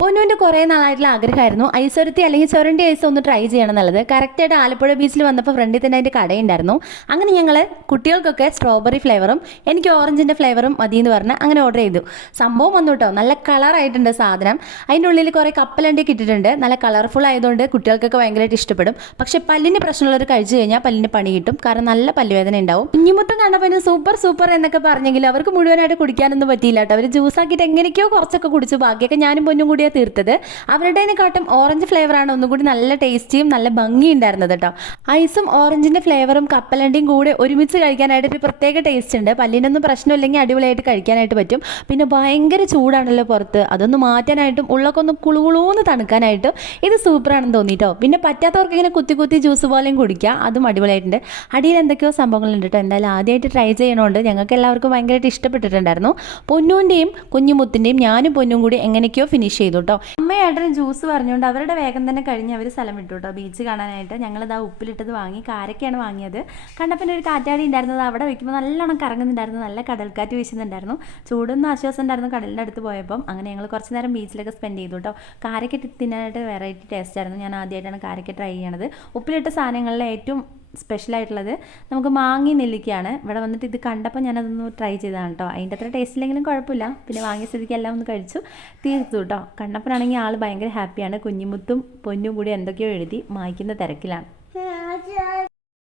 പൊന്നുവിന്റെ കുറേ നാളായിട്ടുള്ള ആഗ്രഹമായിരുന്നു. ഐസ്വരത്തി അല്ലെങ്കിൽ ചൊരണ്ടി ഐസ് ഒന്ന് ട്രൈ ചെയ്യണം എന്നുള്ളത്. കറക്റ്റായിട്ട് ആലപ്പുഴ ബീച്ചിൽ വന്നപ്പോൾ ഫ്രണ്ടിൽ തന്നെ അതിന്റെ കടയുണ്ടായിരുന്നു. അങ്ങനെ ഞങ്ങൾ കുട്ടികൾക്കൊക്കെ സ്ട്രോബെറി ഫ്ലേവറും എനിക്ക് ഓറഞ്ചിന്റെ ഫ്ലേവറും മതി എന്ന് പറഞ്ഞ് അങ്ങനെ ഓർഡർ ചെയ്തു. സംഭവം വന്നു കേട്ടോ നല്ല കളറായിട്ടുണ്ട് സാധനം. അതിന്റെ ഉള്ളിൽ കുറേ കപ്പലണ്ടി കിട്ടിയിട്ടുണ്ട് നല്ല കളർഫുൾ ആയതുകൊണ്ട് കുട്ടികൾക്കൊക്കെ ഭയങ്കരമായിട്ട് ഇഷ്ടപ്പെടും. പക്ഷേ പല്ലിന് പ്രശ്നമുള്ളവർ കഴിച്ചു കഴിഞ്ഞാൽ പല്ലിന് പണി കിട്ടും. കാരണം നല്ല പല്ലുവേദന ഉണ്ടാവും. കുഞ്ഞിമുത്തം കണ്ടപ്പോൾ സൂപ്പർ സൂപ്പർ എന്നൊക്കെ പറഞ്ഞെങ്കിലും അവർക്ക് മുഴുവനായിട്ട് കുടിക്കാനൊന്നും പറ്റിയില്ല കേട്ടോ അവർ ജ്യൂസാക്കിയിട്ട് എങ്ങനെയൊക്കെയോ കുറച്ചൊക്കെ കുടിച്ചു. ബാക്കിയൊക്കെ ഞാനും പൊന്നും കൂടിയാണ് തീർത്തത്. അവരുടേനെക്കാട്ടും ഓറഞ്ച് ഫ്ലേവറാണ് ഒന്നും കൂടി നല്ല ടേസ്റ്റിയും നല്ല ഭംഗി ഉണ്ടായിരുന്നത് കേട്ടോ ഐസും ഓറഞ്ചിന്റെ ഫ്ലേവറും കപ്പലണ്ടിയും കൂടെ ഒരുമിച്ച് കഴിക്കാനായിട്ട് ഒരു പ്രത്യേക ടേസ്റ്റ് ഉണ്ട്. പല്ലിനൊന്നും പ്രശ്നമില്ലെങ്കിൽ അടിപൊളിയായിട്ട് കഴിക്കാനായിട്ട് പറ്റും. പിന്നെ ഭയങ്കര ചൂടാണല്ലോ പുറത്ത്. അതൊന്ന് മാറ്റാനായിട്ടും ഉള്ളൊക്കെ ഒന്ന് കുളുകുളൂന്ന് തണുക്കാനായിട്ടും ഇത് സൂപ്പറാണെന്ന് തോന്നിട്ടോ. പിന്നെ പറ്റാത്തവർക്ക് ഇങ്ങനെ കുത്തി കുത്തി ജ്യൂസ് പോലെയും കുടിക്കുക അതും അടിപൊളിയായിട്ടുണ്ട്. അടിയിൽ എന്തൊക്കെയോ സംഭവങ്ങളുണ്ട് കേട്ടോ എന്തായാലും ആദ്യമായിട്ട് ട്രൈ ചെയ്യണോണ്ട് ഞങ്ങൾക്ക് എല്ലാവർക്കും ഭയങ്കരമായിട്ട് ഇഷ്ടപ്പെട്ടിട്ടുണ്ടായിരുന്നു. പൊന്നൂന്റെയും കുഞ്ഞുമുത്തിന്റെയും ഞാനും പൊന്നും കൂടി എങ്ങനെയൊക്കെയോ ഫിനിഷ് ചെയ്തു. കേട്ടോ അമ്മയേട്ടനും ജ്യൂസ് പറഞ്ഞുകൊണ്ട് അവരുടെ വേഗം തന്നെ കഴിഞ്ഞ് അവർ സ്ഥലം വിട്ടു കേട്ടോ ബീച്ച് കാണാനായിട്ട് ഞങ്ങൾ ആ ഉപ്പിലിട്ടത് വാങ്ങി കാരക്കയാണ് വാങ്ങിയത്. കണ്ടപ്പോൾ ഒരു കാറ്റാടി ഉണ്ടായിരുന്നത് അവിടെ വെക്കുമ്പോൾ നല്ലോണം കറങ്ങുന്നുണ്ടായിരുന്നു. നല്ല കടൽക്കാറ്റ് വീശുന്നുണ്ടായിരുന്നു. ചൂടൊന്നും ആശ്വാസം ഉണ്ടായിരുന്നു കടലിന്റെ അടുത്ത് പോയപ്പം. അങ്ങനെ ഞങ്ങൾ കുറച്ച് നേരം ബീച്ചിലൊക്കെ സ്പെൻഡ് ചെയ്തു കേട്ടോ കാരക്ക തിന്നാനായിട്ട് വെറൈറ്റി ടേസ്റ്റ് ആയിരുന്നു. ഞാൻ ആദ്യമായിട്ടാണ് കാരക്ക ട്രൈ ചെയ്യണത്. ഉപ്പിലിട്ട സാധനങ്ങളിലെ ഏറ്റവും സ്പെഷ്യലായിട്ടുള്ളത് നമുക്ക് മാങ്ങി നെല്ലിക്കയാണ്. ഇവിടെ വന്നിട്ട് ഇത് കണ്ടപ്പോൾ ഞാനതൊന്ന് ട്രൈ ചെയ്തതാണ് കേട്ടോ അതിന്റെ അത്ര ടേസ്റ്റ് ഇല്ലെങ്കിലും കുഴപ്പമില്ല. പിന്നെ വാങ്ങിയ സ്ഥിതിക്ക് എല്ലാം ഒന്ന് കഴിച്ചു. തീർത്തു കേട്ടോ കണ്ടപ്പോഴാണെങ്കിൽ ആൾ ഭയങ്കര ഹാപ്പിയാണ് കുഞ്ഞിമുത്തും പൊന്നും കൂടി എന്തൊക്കെയോ എഴുതി മായ്ക്കുന്ന തിരക്കിലാണ്.